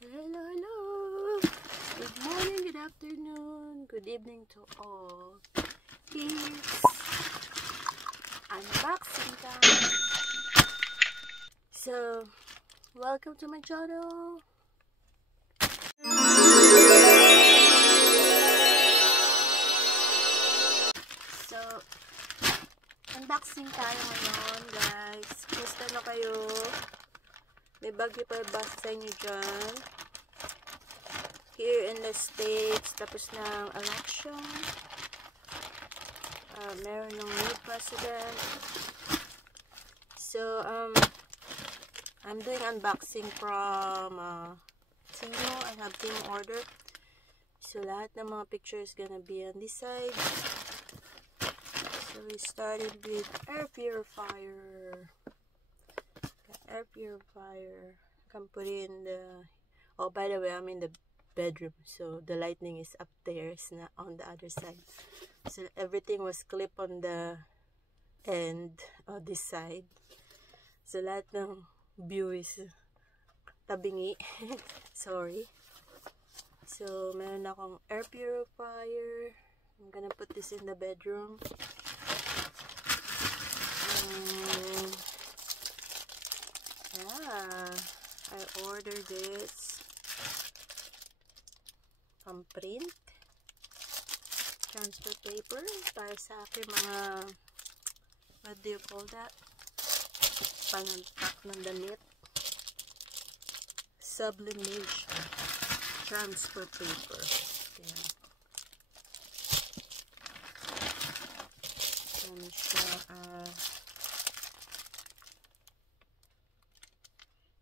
Hello, hello! Good morning, good afternoon, good evening to all. It's unboxing time. So, welcome to my channel. So, unboxing tayo ngayon, guys. Kumusta na kayo? May bagyo pa ba sa inyo dyan? Here in the States, tapos ng election. Meron ng new president. So, I'm doing unboxing from Timo. I have Timo order. So, lahat ng mga pictures gonna be on this side. So, we started with air purifier. Air purifier. I can put in the... Oh, by the way, I'm in the bedroom, so the lighting is upstairs, not on the other side. So everything was clipped on the end of this side. So lahat ng view is tabingi. Sorry. So meron akong air purifier. I'm gonna put this in the bedroom. Yeah, I ordered this from print transfer paper para sa aking mga, what do you call that, panantak ng damit, sublimation transfer paper. Ayan. Ano siya,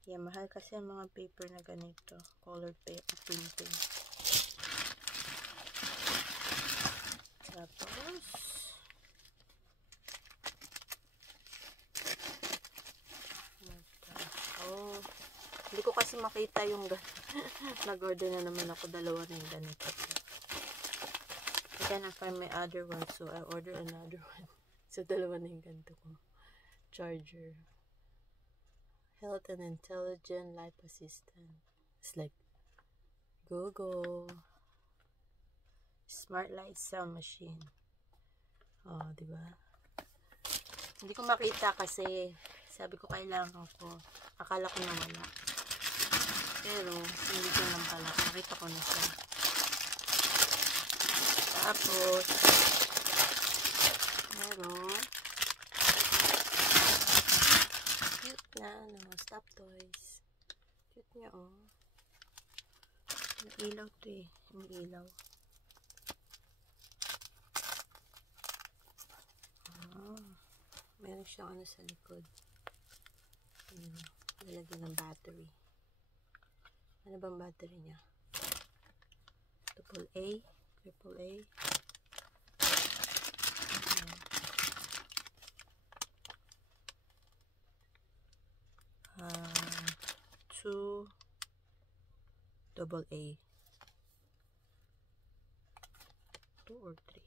yeah, mahal kasi ang mga paper na ganito, colored paper printing. Tapos, oh, hindi ko kasi makita yung nag-order na naman ako, dalawa na yung ganito. I cannot find my other one, so I order another one. So, dalawa na yung ganito ko. Charger. Health and Intelligent Life Assistant. It's like Google. Smart Light Sound Machine. Oh, diba? Hindi ko makita kasi sabi ko kailangan ko. Akala ko na wala. Pero, hindi ko lang pala. Nakita ko na siya. Tapos, meron cute na, stop toys. Cute niya, oh. Yung ilaw to eh. Yung ilaw. Meron siyang ano sa likod. Nalagyan ng battery. Ano bang battery niya? AAA, AAA. 2 AA. 2 or 3.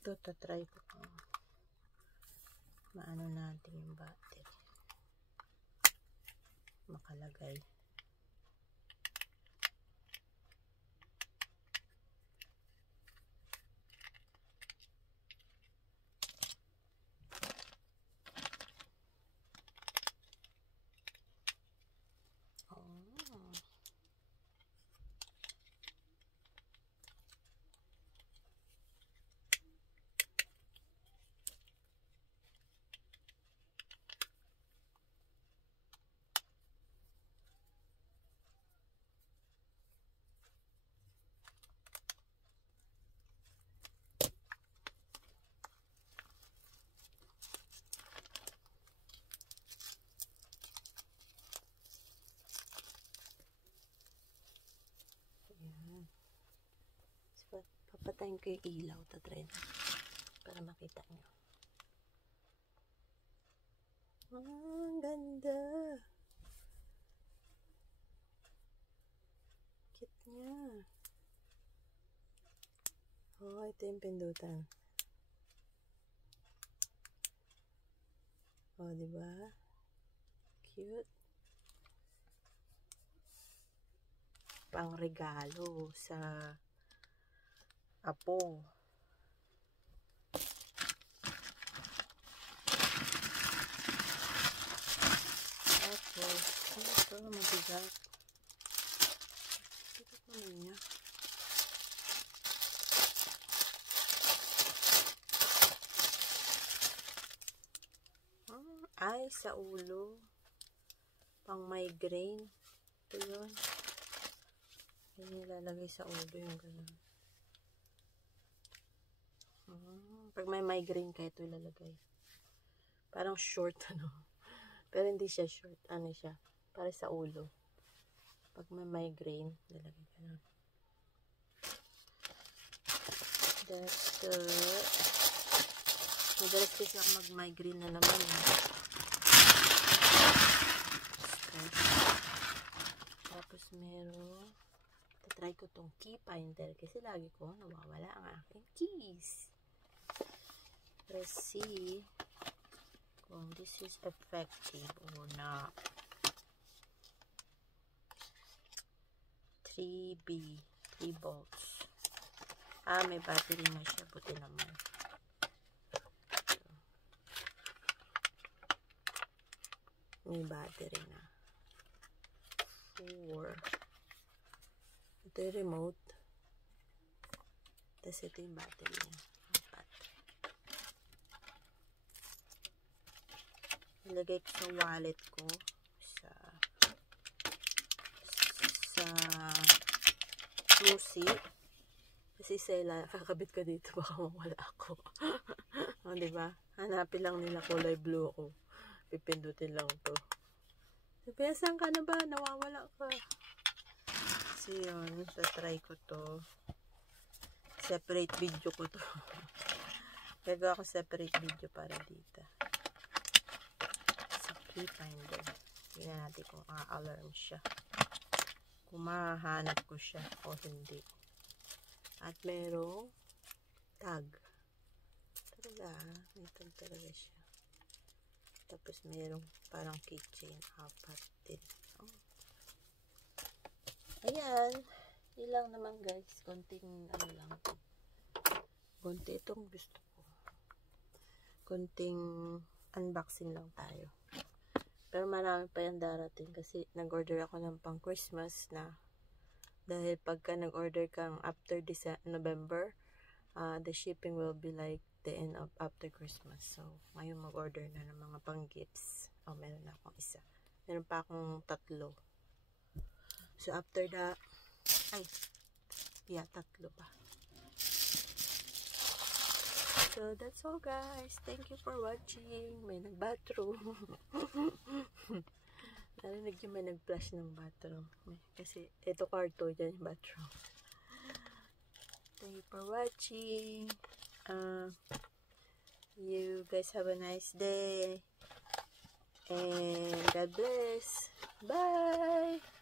Ito, tatry ko kung maano natin yung battery. Makalagay. Papatayin ko yung ilaw. Tatry na. Para makita nyo. Ang ganda. niya. Oh, ito yung pindutan. Oh, diba? Cute. Pang regalo sa apo. Tapos, ito, mabigat. Bigat naman niya. Ay, sa ulo. Pang migraine. Ito yun. Yan nilalagay sa ulo yung gano'n. Pag may migraine ka, ito ilalagay. Parang short, ano. Pero hindi siya short. Ano siya? Para sa ulo. Pag may migraine, ilalagay gano'n. That's madalas kasi ako mag-migraine na naman. Tapos meron, tatry ko tong key finder kasi lagi ko nawawala ang aking keys. Let's see kung this is effective or not. 3B, 3 volts. May battery na siya, buti naman. May battery na. 4. Ito yung remote. Tapos ito yung battery niya. 4. Ilagay ko sa wallet ko. Sa susi. Kasi sila, kakabit ko dito, baka mawala ako. O, diba? Hanapin lang nila kulay blue ako. Pipindutin lang to. Sabi, saan ka na ba? Nawawala ka. So, yun. Tatry ko to. Separate video ko to. Gagawa ko separate video para dito. Sa key finder. Tingnan natin kung alarm siya. Kung mahahanap ko siya o hindi. At merong tag. Talaga, may tag talaga siya. Tapos merong parang keychain. 4 din. Oh. Ayan. Yun lang naman guys. Konting ano lang. Konti itong gusto ko. Konting unboxing lang tayo. Pero marami pa yan darating kasi nag-order ako ng pang Christmas na. Dahil pagka nag-order kang after November, the shipping will be like the end of after Christmas. So, ngayon mag-order na ng mga pang-gifts. Oh, meron na akong isa. Meron pa akong 3. So, after that, tatlo pa. So, that's all guys. Thank you for watching. May nag-bathroom. Narinig yung may nag-flash ng bathroom. Kasi, ito kwarto, dyan yung bathroom. Thank you for watching. You guys have a nice day. And God bless. Bye!